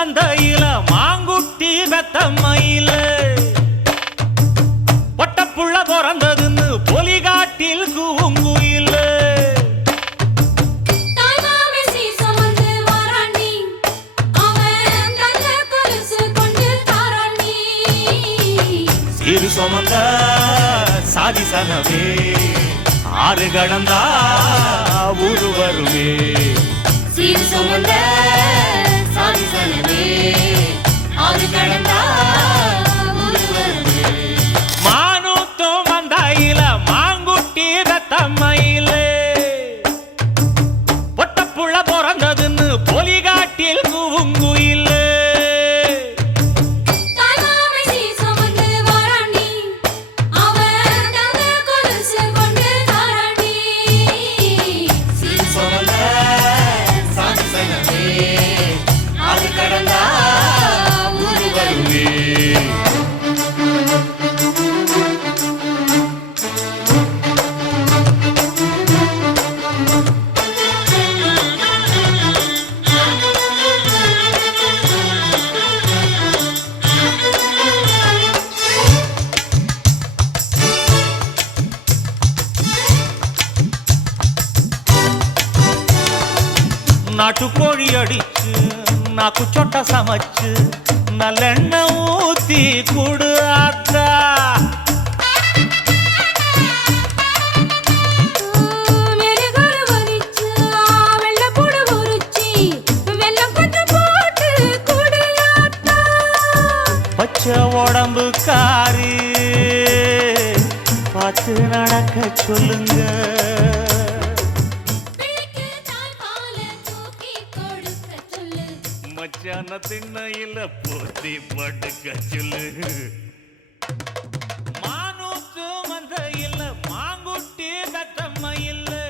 மந்தையில மாங்குட்டி வெத்தம்மையில பொட்டப்புள்ள பிறந்ததுன்னு பொலிகாட்டில் கூங்குயில சிறு சுமந்த சாதி சனமே ஆறு கடந்தா ஊரு வருமே சிறு சுமந்த சாதி சனமே ஆறு கடந்தா ஊரு வருமே மானூத்தும் மந்தையில மாங்குட்டி வெத்தம்மையில பொட்டப்புள்ள பிறந்ததுன்னு பொலிகாட்டில் கூங்குயில நாட்டுக்கோழி அடிச்சு நாக்கு சொட்ட சமைச்சு நல்லெண்ணெய் ஊத்தி குடு ஆத்தா பச்சை உடம்பு காரி பார்த்து நடக்க சொல்லுங்க மச்சான திண்ணையில போத்தி படுக்க சொல்லு